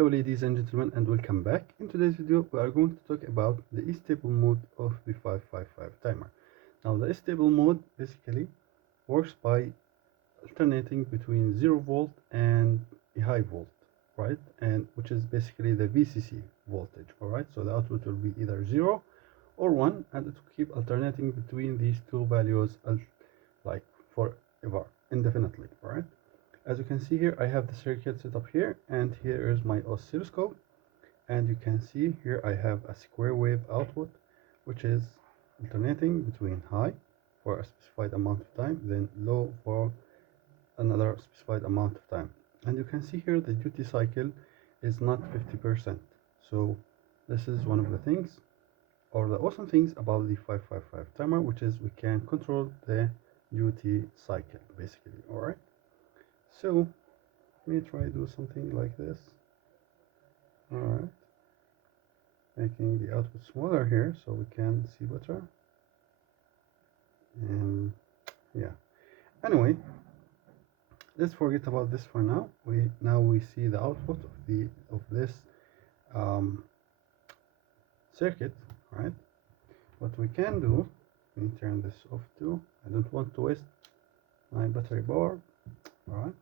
Hello ladies and gentlemen, and welcome back. In today's video we are going to talk about the Astable mode of the 555 timer. Now the Astable mode basically works by alternating between 0 volt and a high volt, right? And which is basically the VCC voltage, alright? So the output will be either 0 or 1, and it will keep alternating between these two values like forever, indefinitely, alright? As you can see here, I have the circuit set up here, and here is my oscilloscope, and you can see here I have a square wave output which is alternating between high for a specified amount of time, then low for another specified amount of time. And you can see here the duty cycle is not 50%. So this is one of the things, or the awesome things about the 555 timer, which is we can control the duty cycle basically. Alright, so let me try to do something like this. Alright, making the output smaller here so we can see better. And yeah, anyway, let's forget about this for now. We see the output of this circuit, right? What we can do, let me turn this off too. I don't want to waste my battery power. Alright,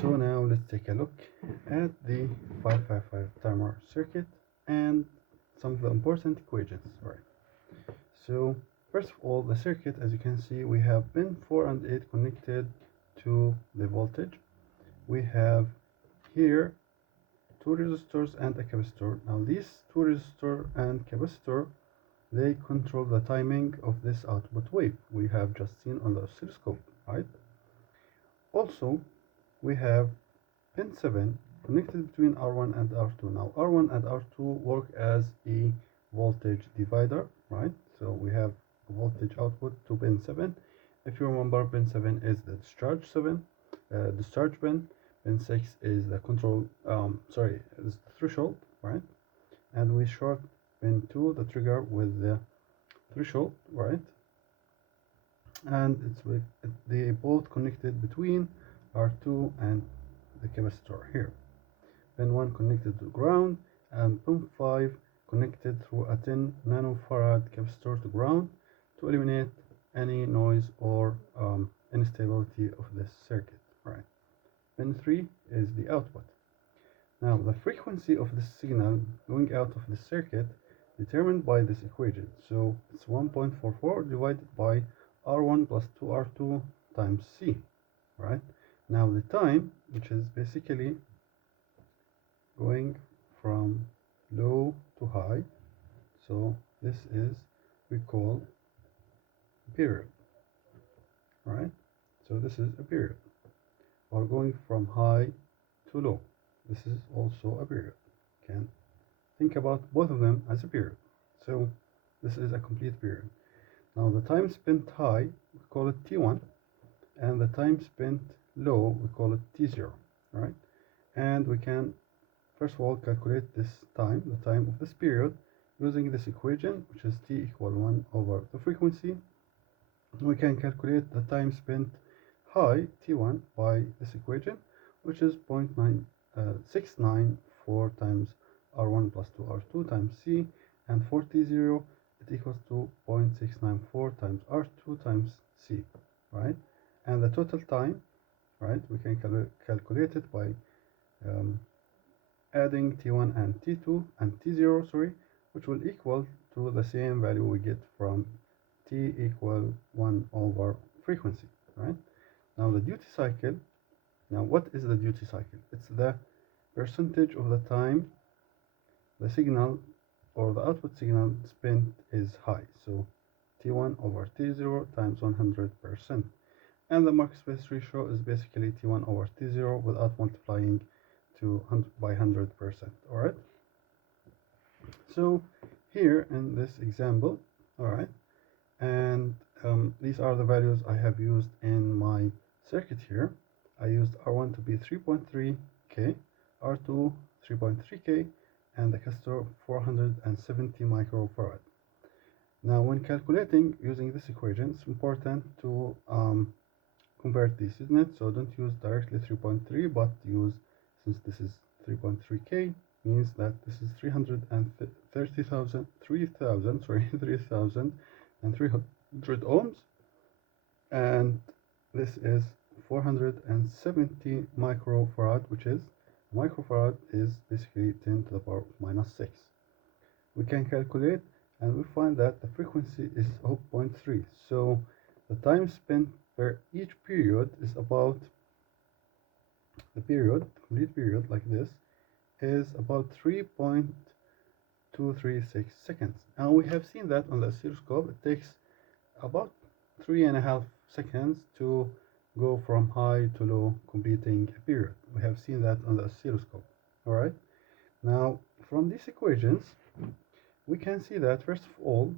so now let's take a look at the 555 timer circuit and some of the important equations. Right, so first of all, the circuit, as you can see, we have pin 4 and 8 connected to the voltage. We have here two resistors and a capacitor. Now these two resistor and capacitor, they control the timing of this output wave we have just seen on the oscilloscope, right? Also, we have pin 7 connected between R1 and R2. Now R1 and R2 work as a voltage divider, right? So we have a voltage output to pin 7. If you remember, pin 7 is the discharge pin. Pin 6 is the control, is the threshold, right? And we short pin 2, the trigger, with the threshold, right? And they both connected between R2 and the capacitor here. Pin 1 connected to ground, and pin 5 connected through a 10 nanofarad capacitor to ground to eliminate any noise or instability of this circuit, right? Pin 3 is the output. Now the frequency of this signal going out of the circuit determined by this equation. So it's 1.44 divided by R1 plus 2R2 times C, right? Now the time, which is basically going from low to high, so this is, we call period, right? So this is a period, or going from high to low, this is also a period. You can think about both of them as a period. So this is a complete period. Now the time spent high, we call it T1, and the time spent low, we call it T0, right? And we can first of all calculate this time, the time of this period, using this equation, which is T equal 1 over the frequency. We can calculate the time spent high, T1, by this equation, which is 0.694 times R1 plus 2R2 times C, and for T0 it equals to 0.694 times R2 times C, right? And the total time, right, we can calculate it by adding T1 and T2 and T0, sorry, which will equal to the same value we get from T equal 1 over frequency, right? Now the duty cycle, now what is the duty cycle? It's the percentage of the time the signal or the output signal spent is high. So T1 over T0 times 100%. And the mark space ratio is basically T1 over T0 without multiplying by 100%. Alright, so here in this example, alright, and these are the values I have used in my circuit here. I used R1 to be 3.3K, R2 3.3K, and the capacitor 470 microfarad. Now when calculating using this equation, it's important to convert these, isn't it? So don't use directly 3.3, but use since this is 3.3K, means that this is 330,000, 3,000, sorry, 3,300 ohms, and this is 470 microfarad, which is microfarad is basically 10 to the power of minus 6. We can calculate and we find that the frequency is 0.3. So the time spent per each period is about the period, complete period like this, is about 3.236 seconds. And we have seen that on the oscilloscope. It takes about 3.5 seconds to go from high to low, completing a period. We have seen that on the oscilloscope. All right. Now, from these equations, we can see that first of all,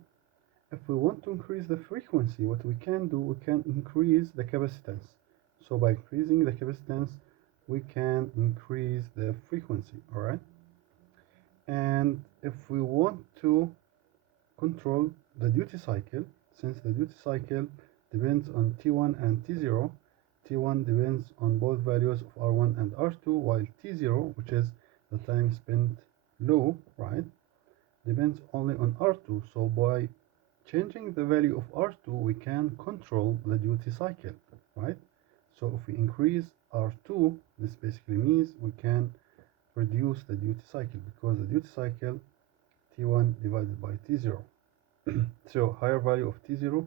if we want to increase the frequency, what we can do, we can increase the capacitance. So by increasing the capacitance, we can increase the frequency. All right. And if we want to control the duty cycle, since the duty cycle depends on T1 and T0, T1 depends on both values of R1 and R2, while T0, which is the time spent low, right, depends only on R2. So by changing the value of R2, we can control the duty cycle, right? So if we increase R2, this basically means we can reduce the duty cycle, because the duty cycle T1 divided by T0. So higher value of T0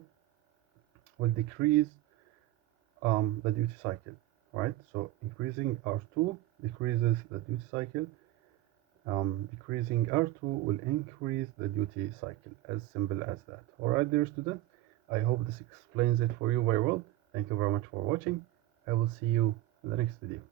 will decrease the duty cycle, right? So increasing R2 decreases the duty cycle. Decreasing R2 will increase the duty cycle, as simple as that. All right, dear students, I hope this explains it for you very well. Thank you very much for watching. I will see you in the next video.